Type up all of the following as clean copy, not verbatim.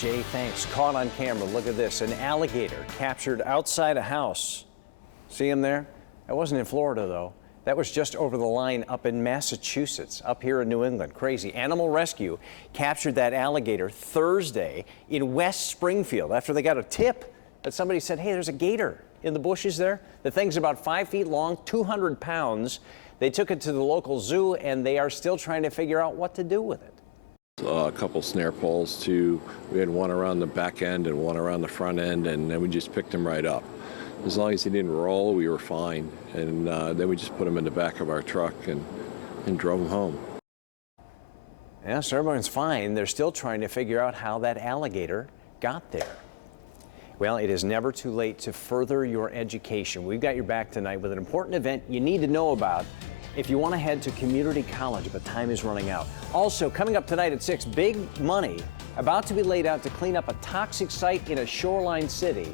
Jay, thanks. Caught on camera. Look at this. An alligator captured outside a house. See him there? That wasn't in Florida, though. That was just over the line up in Massachusetts, up here in New England. Crazy. Animal Rescue captured that alligator Thursday in West Springfield after they got a tip that somebody said, hey, there's a gator in the bushes there. The thing's about 5 feet long, 200 pounds. They took it to the local zoo, and they are still trying to figure out what to do with it. A couple snare poles too. We had one around the back end and one around the front end, and then we just picked him right up. As long as he didn't roll, we were fine. And then we just put him in the back of our truck and drove him home. Yeah, so everyone's fine. They're still trying to figure out how that alligator got there. Well, it is never too late to further your education. We've got your back tonight with an important event you need to know about if you want to head to community college, but time is running out. Also, coming up tonight at 6, big money about to be laid out to clean up a toxic site in a shoreline city.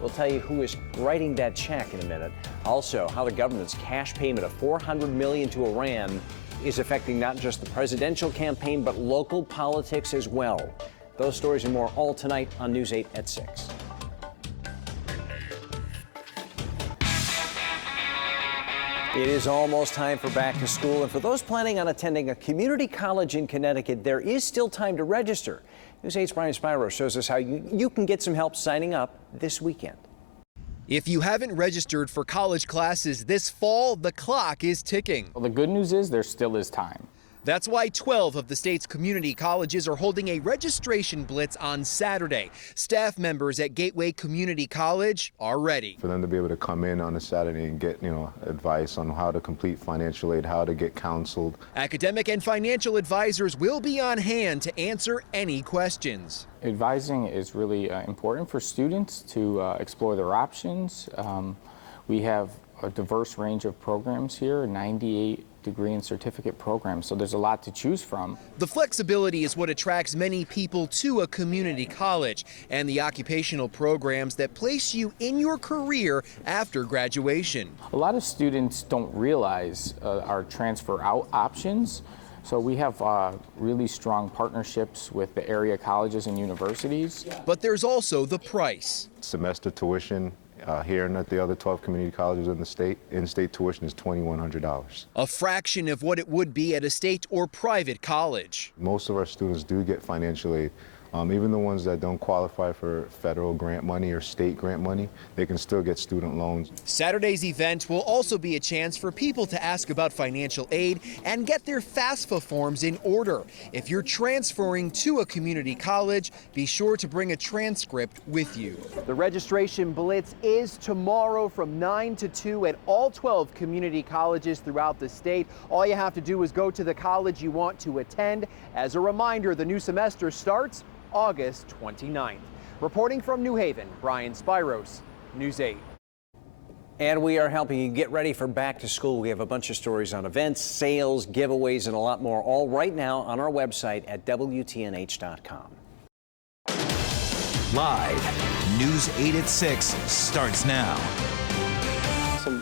We'll tell you who is writing that check in a minute. Also, how the government's cash payment of $400 million to Iran is affecting not just the presidential campaign, but local politics as well. Those stories and more all tonight on News 8 at 6. It is almost time for back to school, and for those planning on attending a community college in Connecticut, there is still time to register. News 8's Brian Spyro shows us how you can get some help signing up this weekend. If you haven't registered for college classes this fall, the clock is ticking. Well, the good news is there still is time. That's why 12 of the state's community colleges are holding a registration blitz on Saturday. Staff members at Gateway Community College are ready. For them to be able to come in on a Saturday and get, advice on how to complete financial aid, how to get counseled. Academic and financial advisors will be on hand to answer any questions. Advising is really important for students to explore their options. We have a diverse range of programs here, 98 degree and certificate programs, so there's a lot to choose from. The flexibility is what attracts many people to a community college, and the occupational programs that place you in your career after graduation. A lot of students don't realize our transfer out options, so we have really strong partnerships with the area colleges and universities. But there's also the price. Semester tuition here and at the other 12 community colleges in the state, in-state tuition is $2,100. A fraction of what it would be at a state or private college. Most of our students do get financial aid. Even the ones that don't qualify for federal grant money or state grant money, they can still get student loans. Saturday's event will also be a chance for people to ask about financial aid and get their FAFSA forms in order. If you're transferring to a community college, be sure to bring a transcript with you. The registration blitz is tomorrow from 9 to 2 at all 12 community colleges throughout the state. All you have to do is go to the college you want to attend. As a reminder, the new semester starts August 29th. Reporting from New Haven, Brian Spyros, News 8. And we are helping you get ready for back to school. We have a bunch of stories on events, sales, giveaways, and a lot more, all right now on our website at WTNH.com. Live, News 8 at 6 starts now.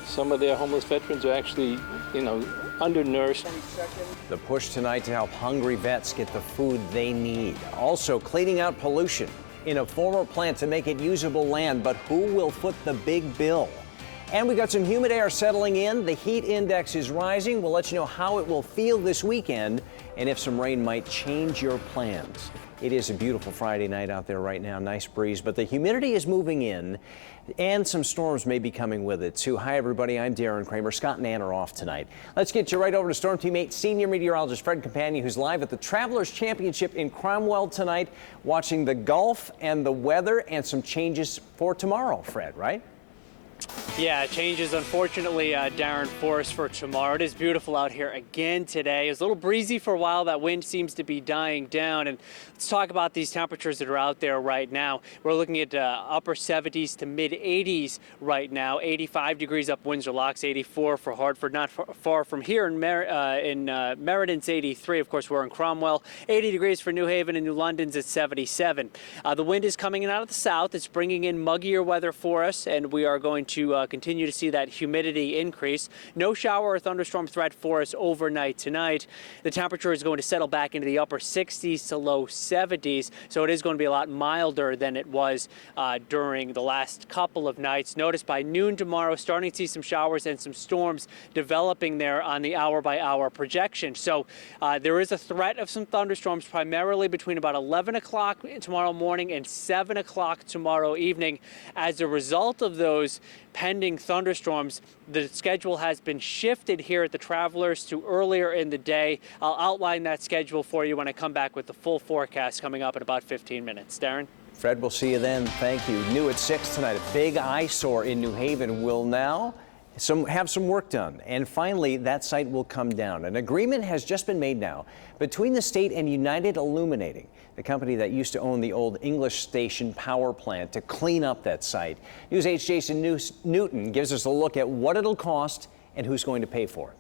Some of their homeless veterans are actually, undernourished. The push tonight to help hungry vets get the food they need. Also cleaning out pollution in a former plant to make it usable land, but who will foot the big bill? And we got some humid air settling in. The heat index is rising. We'll let you know how it will feel this weekend and if some rain might change your plans. It is a beautiful Friday night out there right now. Nice breeze, but the humidity is moving in and some storms may be coming with it too. Hi, everybody. I'm Darren Kramer. Scott and Ann are off tonight. Let's get you right over to Storm Team 8 senior meteorologist Fred Campagna, who's live at the Travelers Championship in Cromwell tonight, watching the golf and the weather and some changes for tomorrow, Fred, right? Yeah, changes, unfortunately, Darren, for us for tomorrow. It is beautiful out here again today. It's a little breezy for a while. That wind seems to be dying down. And let's talk about these temperatures that are out there right now. We're looking at upper 70s to mid 80s right now. 85 degrees up Windsor Locks, 84 for Hartford, not far from here in Meriden, 83. Of course, we're in Cromwell. 80 degrees for New Haven and New London's at 77. The wind is coming in out of the south. It's bringing in muggier weather for us, and we are going to continue to see that humidity increase. No shower or thunderstorm threat for us overnight tonight. The temperature is going to settle back into the upper 60s to low 70s, so it is going to be a lot milder than it was during the last couple of nights. Notice by noon tomorrow, starting to see some showers and some storms developing there on the hour-by-hour projection. So there is a threat of some thunderstorms primarily between about 11 o'clock tomorrow morning and 7 o'clock tomorrow evening. As a result of those pending thunderstorms, the schedule has been shifted here at the Travelers to earlier in the day. I'll outline that schedule for you when I come back with the full forecast coming up in about 15 minutes. Darren? Fred, we'll see you then. Thank you. New at 6 tonight, a big eyesore in New Haven will now have some work done. And finally, that site will come down. An agreement has just been made now between the state and United Illuminating, the company that used to own the old English Station power plant, to clean up that site. News 8's Jason Newton gives us a look at what it'll cost and who's going to pay for it.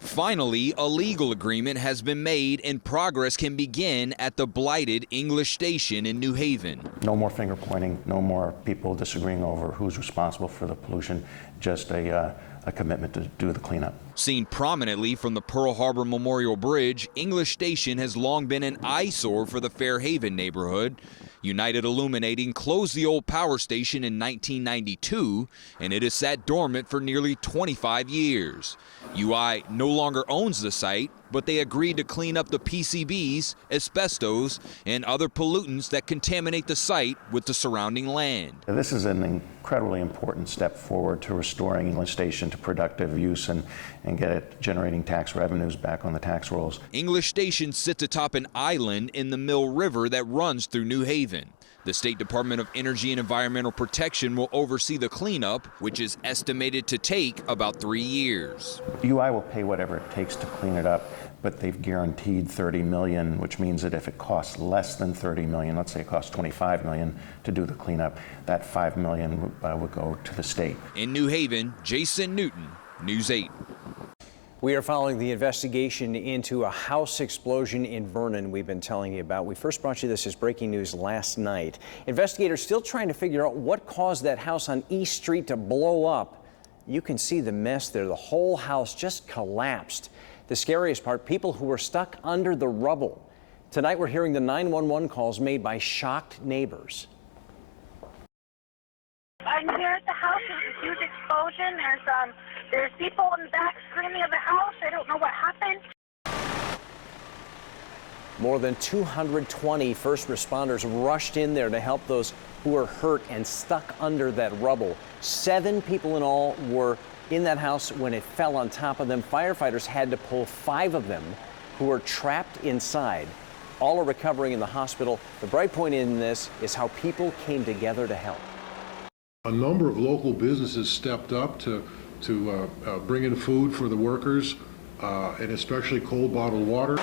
Finally, a legal agreement has been made and progress can begin at the blighted English Station in New Haven. No more finger pointing, no more people disagreeing over who's responsible for the pollution, just a commitment to do the cleanup. Seen prominently from the Pearl Harbor Memorial Bridge, English Station has long been an eyesore for the Fairhaven neighborhood. United Illuminating closed the old power station in 1992, and it has sat dormant for nearly 25 years. UI no longer owns the site, but they agreed to clean up the PCBs, asbestos, and other pollutants that contaminate the site with the surrounding land. This is an incredibly important step forward to restoring English Station to productive use and get it generating tax revenues back on the tax rolls. English Station sits atop an island in the Mill River that runs through New Haven. The State Department of Energy and Environmental Protection will oversee the cleanup, which is estimated to take about 3 years. UI will pay whatever it takes to clean it up, but they've guaranteed $30 million, which means that if it costs less than $30 million, let's say it costs $25 million to do the cleanup, that $5 million would go to the state. In New Haven, Jason Newton, News 8. We are following the investigation into a house explosion in Vernon we've been telling you about. We first brought you this as breaking news last night. Investigators still trying to figure out what caused that house on East Street to blow up. You can see the mess there. The whole house just collapsed. The scariest part, people who were stuck under the rubble. Tonight we're hearing the 911 calls made by shocked neighbors. I'm here at the house. There's a huge explosion. There's people in the back screaming at the house. I don't know what happened. More than 220 first responders rushed in there to help those who were hurt and stuck under that rubble. 7 people in all were in that house when it fell on top of them. Firefighters had to pull 5 of them who were trapped inside. All are recovering in the hospital. The bright point in this is how people came together to help. A number of local businesses stepped up to bring in food for the workers, and especially cold bottled water.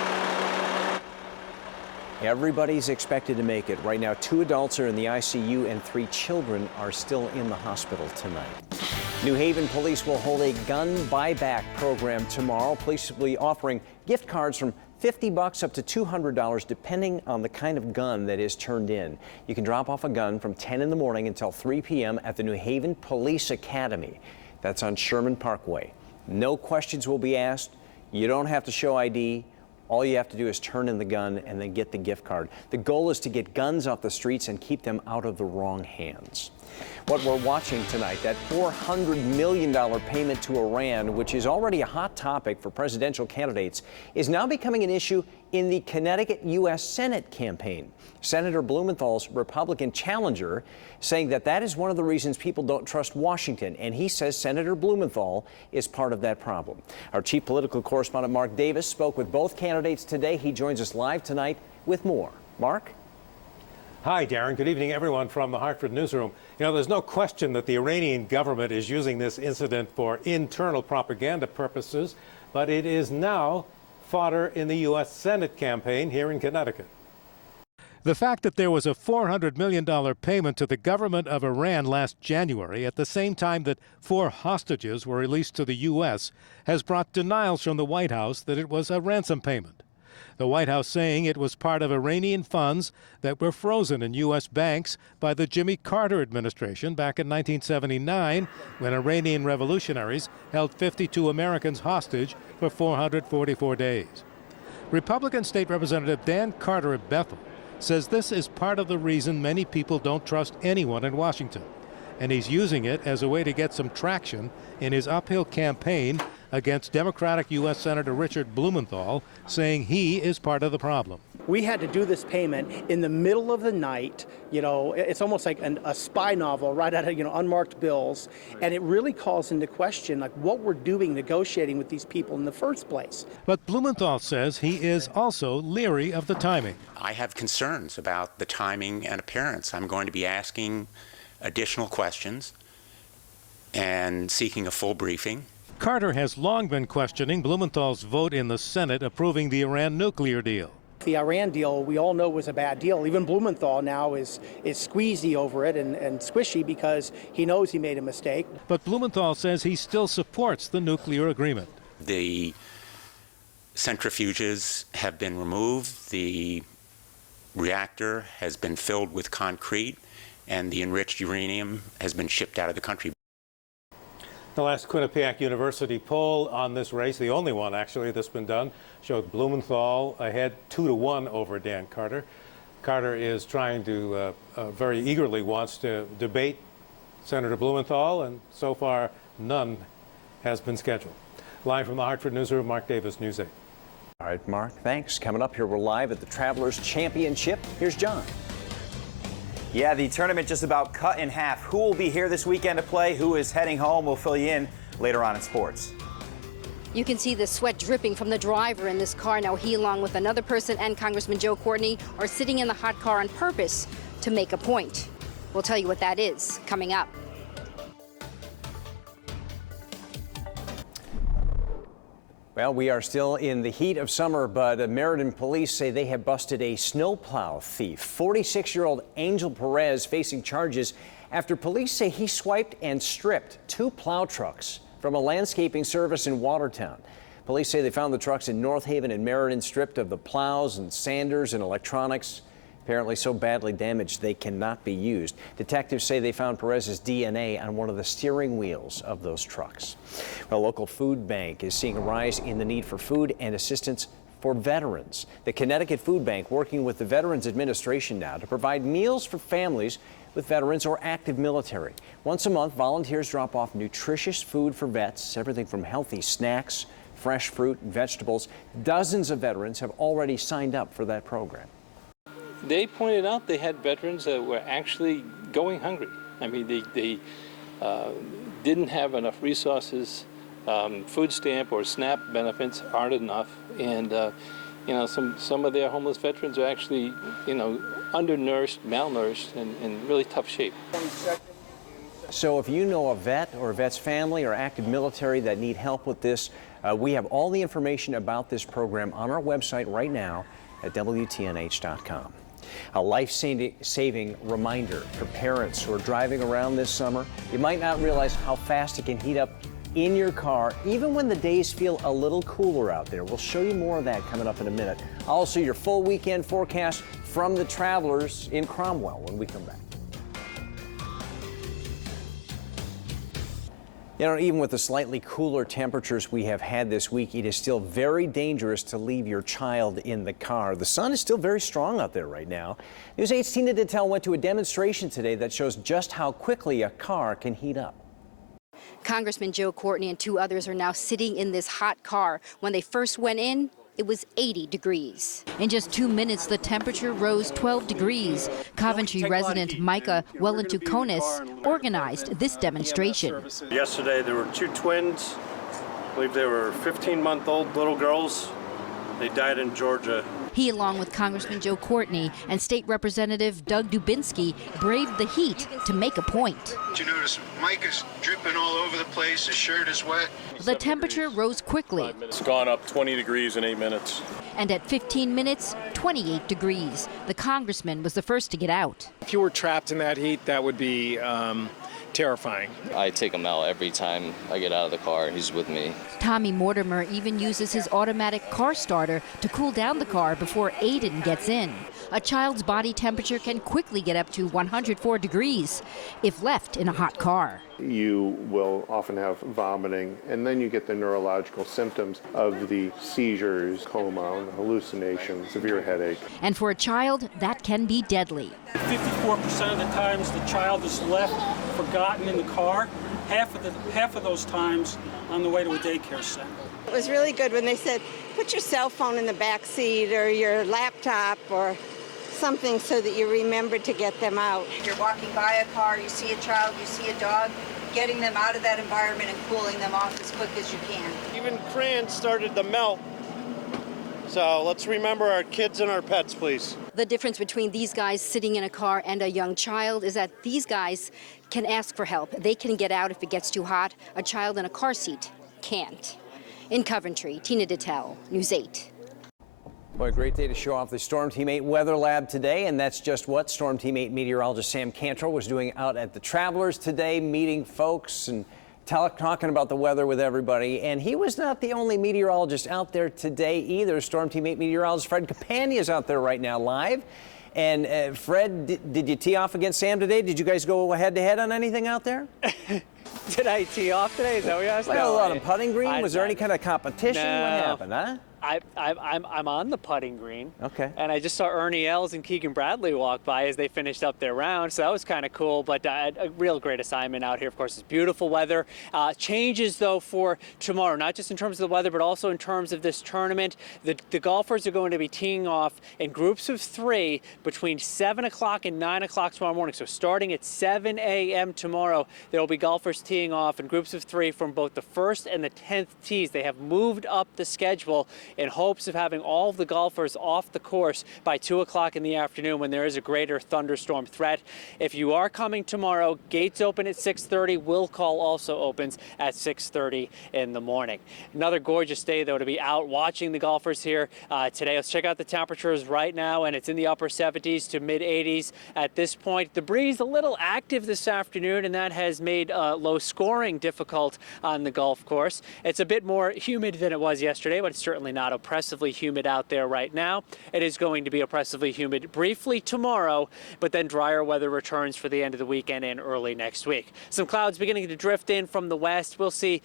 Everybody's expected to make it. Right now, 2 adults are in the ICU and 3 children are still in the hospital tonight. New Haven police will hold a gun buyback program tomorrow. Police will be offering gift cards from $50 up to $200 depending on the kind of gun that is turned in. You can drop off a gun from 10 in the morning until 3 p.m. at the New Haven Police Academy. That's on Sherman Parkway. No questions will be asked. You don't have to show ID. All you have to do is turn in the gun and then get the gift card. The goal is to get guns off the streets and keep them out of the wrong hands. What we're watching tonight, that $400 million payment to Iran, which is already a hot topic for presidential candidates, is now becoming an issue in the Connecticut U.S. Senate campaign. Senator Blumenthal's Republican challenger saying that is one of the reasons people don't trust Washington, and he says Senator Blumenthal is part of that problem. Our chief political correspondent Mark Davis spoke with both candidates today. He joins us live tonight with more. Mark? Hi, Darren. Good evening, everyone from the Hartford newsroom. You know, there's no question that the Iranian government is using this incident for internal propaganda purposes, but it is now fodder in the U.S. Senate campaign here in Connecticut. The fact that there was a $400 million payment to the government of Iran last January at the same time that 4 hostages were released to the U.S. has brought denials from the White House that it was a ransom payment. The White House saying it was part of Iranian funds that were frozen in U.S. banks by the Jimmy Carter administration back in 1979 when Iranian revolutionaries held 52 Americans hostage for 444 days. Republican State Representative Dan Carter of Bethel says this is part of the reason many people don't trust anyone in Washington, and he's using it as a way to get some traction in his uphill campaign against Democratic U.S. Senator Richard Blumenthal, saying he is part of the problem. We had to do this payment in the middle of the night. You know, it's almost like a spy novel right out of, unmarked bills. And it really calls into question like what we're doing negotiating with these people in the first place. But Blumenthal says he is also leery of the timing. I have concerns about the timing and appearance. I'm going to be asking additional questions and seeking a full briefing. Carter has long been questioning Blumenthal's vote in the Senate approving the Iran nuclear deal. The Iran deal, we all know, was a bad deal. Even Blumenthal now is squeezy over it and squishy because he knows he made a mistake. But Blumenthal says he still supports the nuclear agreement. The centrifuges have been removed, the reactor has been filled with concrete, and the enriched uranium has been shipped out of the country. The last Quinnipiac University poll on this race, the only one actually that's been done, showed Blumenthal ahead 2-1 over Dan Carter. Carter is trying to, very eagerly wants to debate Senator Blumenthal, and so far none has been scheduled. Live from the Hartford Newsroom, Mark Davis, News 8. All right, Mark, thanks. Coming up here, we're live at the Travelers Championship. Here's John. Yeah, the tournament just about cut in half. Who will be here this weekend to play? Who is heading home? We'll fill you in later on in sports. You can see the sweat dripping from the driver in this car. Now he, along with another person and Congressman Joe Courtney, are sitting in the hot car on purpose to make a point. We'll tell you what that is coming up. Well, we are still in the heat of summer, but Meriden police say they have busted a snowplow thief. 46-year-old Angel Perez facing charges after police say he swiped and stripped 2 plow trucks from a landscaping service in Watertown. Police say they found the trucks in North Haven and Meriden stripped of the plows and sanders and electronics, apparently so badly damaged they cannot be used. Detectives say they found Perez's DNA on one of the steering wheels of those trucks. A local food bank is seeing a rise in the need for food and assistance for veterans. The Connecticut Food Bank working with the Veterans Administration now to provide meals for families with veterans or active military. Once a month, volunteers drop off nutritious food for vets, everything from healthy snacks, fresh fruit and vegetables. Dozens of veterans have already signed up for that program. They pointed out they had veterans that were actually going hungry. I mean, they didn't have enough resources. Food stamp or SNAP benefits aren't enough, and some of their homeless veterans are actually, undernourished, malnourished, and in really tough shape. So if you know a vet or a vet's family or active military that need help with this, we have all the information about this program on our website right now at WTNH.com. A life-saving reminder for parents who are driving around this summer. You might not realize how fast it can heat up in your car, even when the days feel a little cooler out there. We'll show you more of that coming up in a minute. Also, your full weekend forecast from the Travelers in Cromwell when we come back. You know, even with the slightly cooler temperatures we have had this week, it is still very dangerous to leave your child in the car. The sun is still very strong out there right now. News 8's Tina Dittel went to a demonstration today that shows just how quickly a car can heat up. Congressman Joe Courtney and 2 others are now sitting in this hot car. When they first went in, it was 80 degrees. In just 2 minutes, the temperature rose 12 degrees. Coventry resident Micah Wellentukonis organized this demonstration. Yesterday, there were 2 twins. I believe they were 15-month-old little girls. They died in Georgia. He, along with Congressman Joe Courtney and State Representative Doug Dubinsky, braved the heat to make a point. Did you notice Mike is dripping all over the place, his shirt is wet? The temperature rose quickly. It's gone up 20 degrees in 8 minutes. And at 15 minutes, 28 degrees. The congressman was the first to get out. If you were trapped in that heat, that would be terrifying. I take him out every time I get out of the car. He's with me. Tommy Mortimer even uses his automatic car starter to cool down the car before Aiden gets in. A child's body temperature can quickly get up to 104 degrees if left in a hot car. You will often have vomiting, and then you get the neurological symptoms of the seizures, coma, hallucinations, severe headache. And for a child, that can be deadly. 54% of the times the child is left forgotten in the car. Half of those times on the way to a daycare center. It was really good when they said, put your cell phone in the back seat or your laptop or something so that you remember to get them out. If you're walking by a car, you see a child, you see a dog, getting them out of that environment and cooling them off as quick as you can. Even crayons started to melt. So let's remember our kids and our pets, please. The difference between these guys sitting in a car and a young child is that these guys can ask for help. They can get out if it gets too hot. A child in a car seat can't. In Coventry, Tina Dittel, News 8. Boy, a great day to show off the Storm Team 8 Weather Lab today, and that's just what Storm Team 8 meteorologist Sam Cantrell was doing out at the Travelers today, meeting folks and talking about the weather with everybody. And he was not the only meteorologist out there today either. Storm Team 8 meteorologist Fred Capani is out there right now live. And Fred, did you tee off against Sam today? Did you guys go head-to-head on anything out there? Did I tee off today? Is that what you asked? Well, on a putting green? Was there any kind of competition? No. What happened, huh? I'm on the putting green. Okay. And I just saw Ernie Els and Keegan Bradley walk by as they finished up their round, so that was kind of cool. But a real great assignment out here. Of course, it's beautiful weather. Changes, though, for tomorrow, not just in terms of the weather, but also in terms of this tournament. The golfers are going to be teeing off in groups of 3 between 7 o'clock and 9 o'clock tomorrow morning. So starting at 7 a.m. tomorrow, there will be golfers teeing off in groups of 3 from both the 1st and the 10th tees. They have moved up the schedule in hopes of having all of the golfers off the course by 2 o'clock in the afternoon when there is a greater thunderstorm threat. If you are coming tomorrow, gates open at 6:30. Will call also opens at 6:30 in the morning. Another gorgeous day, though, to be out watching the golfers here today. Let's check out the temperatures right now, and it's in the upper 70s to mid 80s at this point. The breeze a little active this afternoon, and that has made low scoring difficult on the golf course. It's a bit more humid than it was yesterday, but it's certainly not oppressively humid out there right now. It is going to be oppressively humid briefly tomorrow, but then drier weather returns for the end of the weekend and early next week. Some clouds beginning to drift in from the west. We'll see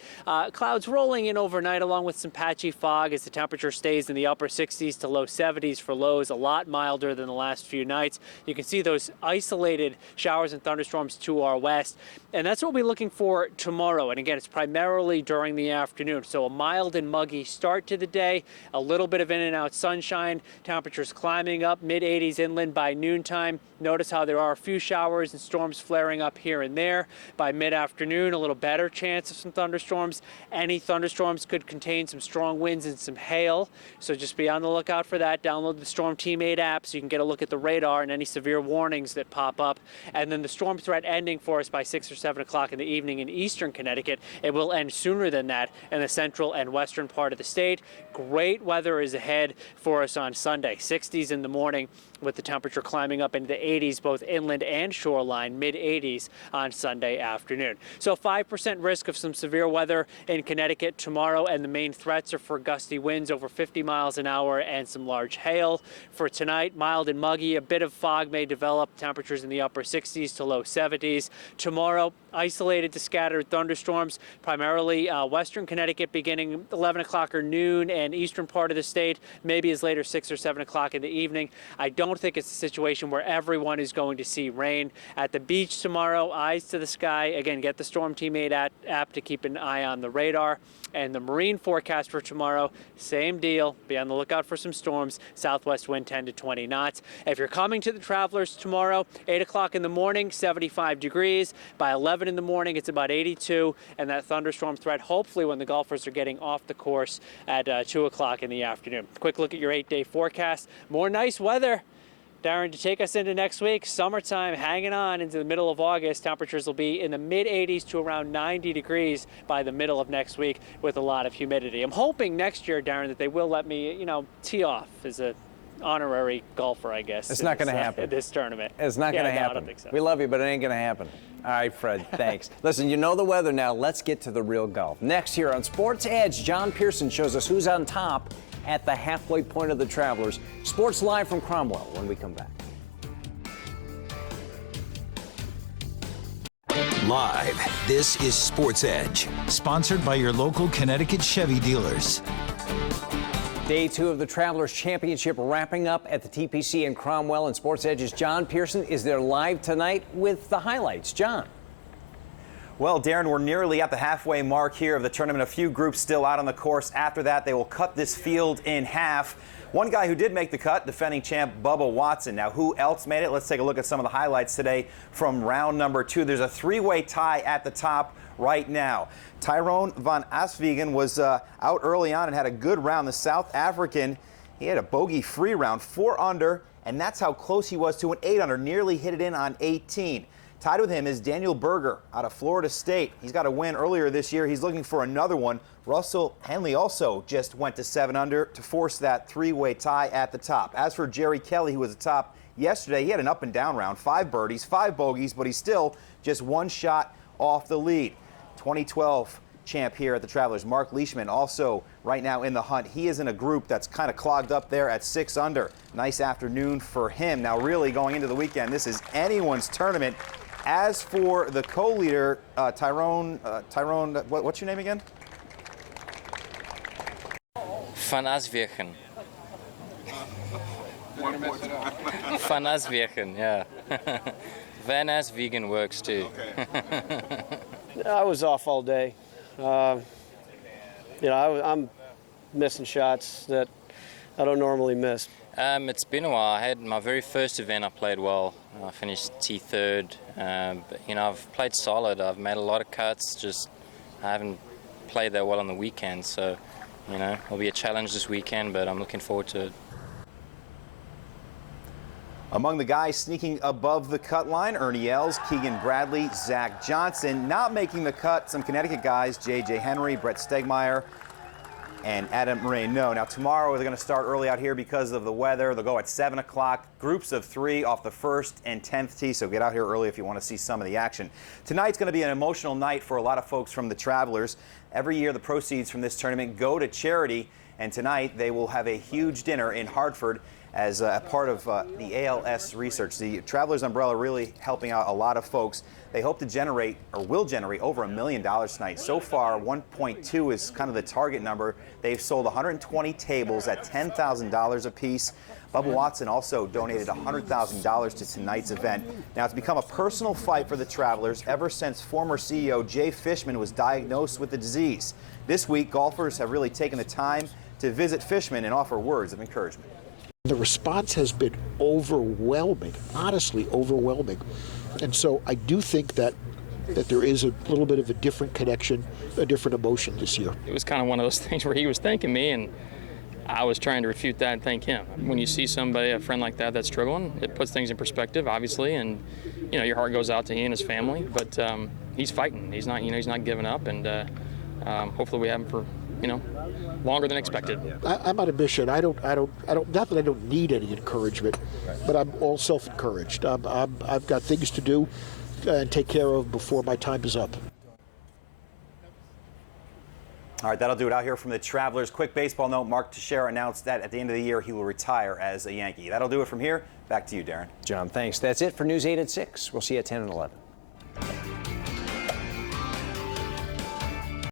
clouds rolling in overnight along with some patchy fog as the temperature stays in the upper 60s to low 70s for lows, a lot milder than the last few nights. You can see those isolated showers and thunderstorms to our west, and that's what we'll be looking for tomorrow. And again, it's primarily during the afternoon, so a mild and muggy start to the day. A little bit of in and out sunshine, temperatures climbing up mid 80s inland by noontime. Notice how there are a few showers and storms flaring up here and there. By mid-afternoon, a little better chance of some thunderstorms. Any thunderstorms could contain some strong winds and some hail, so just be on the lookout for that. Download the Storm Team 8 app so you can get a look at the radar and any severe warnings that pop up. And then the storm threat ending for us by 6 or 7 o'clock in the evening in eastern Connecticut. It will end sooner than that in the central and western part of the state. Great weather is ahead for us on Sunday. 60s in the morning with the temperature climbing up into the 80s, both inland and shoreline, mid 80s on Sunday afternoon. So 5% risk of some severe weather in Connecticut tomorrow, and the main threats are for gusty winds over 50 miles an hour and some large hail. For tonight, mild and muggy, a bit of fog may develop, temperatures in the upper 60s to low 70s. Tomorrow, isolated to scattered thunderstorms, primarily western Connecticut beginning 11 o'clock or noon, and eastern part of the state, maybe as late as 6 or 7 o'clock in the evening. I don't think it's a situation where everyone is going to see rain. At the beach tomorrow, eyes to the sky. Again, get the Storm Team 8 app to keep an eye on the radar. And the marine forecast for tomorrow, same deal. Be on the lookout for some storms. Southwest wind 10 to 20 knots. If you're coming to the Travelers tomorrow, 8 o'clock in the morning, 75 degrees. By 11 in the morning, it's about 82. And that thunderstorm threat, hopefully when the golfers are getting off the course at 2 o'clock in the afternoon. Quick look at your 8-day forecast. More nice weather, Darren, to take us into next week. Summertime hanging on into the middle of August. Temperatures will be in the mid 80s to around 90 degrees by the middle of next week with a lot of humidity. I'm hoping next year, Darren, that they will let me, tee off as a honorary golfer, I guess. It's not going to happen. At this tournament. It's not going to happen. I don't think so. We love you, but it ain't going to happen. All right, Fred, thanks. Listen, you know the weather now. Let's get to the real golf. Next here on Sports Edge, John Pearson shows us who's on top at the halfway point of the Travelers. Sports Live from Cromwell when we come back. Live, this is Sports Edge, sponsored by your local Connecticut Chevy dealers. Day 2 of the Travelers Championship wrapping up at the TPC in Cromwell, and Sports Edge's John Pearson is there live tonight with the highlights. John. Well, Darren, we're nearly at the halfway mark here of the tournament. A few groups still out on the course. After that, they will cut this field in half. One guy who did make the cut, defending champ Bubba Watson. Now, who else made it? Let's take a look at some of the highlights today from round number 2. There's a 3-way tie at the top right now. Tyrone van Aswegen was out early on and had a good round. The South African, he had a bogey-free round, 4 under, and that's how close he was to an 8 under. Nearly hit it in on 18. Tied with him is Daniel Berger out of Florida State. He's got a win earlier this year. He's looking for another one. Russell Henley also just went to 7 under to force that 3-way tie at the top. As for Jerry Kelly, who was atop yesterday, he had an up and down round, 5 birdies, 5 bogeys, but he's still just 1 shot off the lead. 2012 champ here at the Travelers, Mark Leishman, also right now in the hunt. He is in a group that's kind of clogged up there at 6 under. Nice afternoon for him. Now, really going into the weekend, this is anyone's tournament. As for the co-leader, Tyrone, what's your name again? Van Aswegen. Van Aswegen, yeah. Van Aswegen works too. I was off all day. I'm missing shots that I don't normally miss. It's been a while. I had my very first event. I played well. I finished T3rd. But, I've played solid. I've made a lot of cuts. Just I haven't played that well on the weekend. So, it'll be a challenge this weekend. But I'm looking forward to it. Among the guys sneaking above the cut line, Ernie Els, Keegan Bradley, Zach Johnson. Not making the cut, some Connecticut guys, J.J. Henry, Brett Stegmeyer, and Adam Moreno. Now, tomorrow they're going to start early out here because of the weather. They'll go at 7 o'clock, groups of 3 off the 1st and 10th tee, so get out here early if you want to see some of the action. Tonight's going to be an emotional night for a lot of folks from the Travelers. Every year, the proceeds from this tournament go to charity, and tonight they will have a huge dinner in Hartford as a part of the ALS research. The Travelers umbrella really helping out a lot of folks. They hope to generate, or will generate, over $1 million tonight. So far, 1.2 is kind of the target number. They've sold 120 tables at $10,000 apiece. Bubba Watson also donated $100,000 to tonight's event. Now, it's become a personal fight for the Travelers ever since former CEO Jay Fishman was diagnosed with the disease. This week, golfers have really taken the time to visit Fishman and offer words of encouragement. The response has been overwhelming, honestly overwhelming. And so I do think that there is a little bit of a different connection, a different emotion this year. It was kind of one of those things where he was thanking me and I was trying to refute that and thank him. When you see somebody, a friend like that that's struggling, it puts things in perspective, obviously, and your heart goes out to he and his family, but he's fighting. He's not giving up, and hopefully we have him for longer than expected. I'm on a mission. I don't. Not that I don't need any encouragement, but I'm all self-encouraged. I've got things to do and take care of before my time is up. All right, that'll do it out here from the Travelers. Quick baseball note: Mark Teixeira announced that at the end of the year he will retire as a Yankee. That'll do it from here. Back to you, Darren. John, thanks. That's it for News 8 at 6. We'll see you at 10 and 11.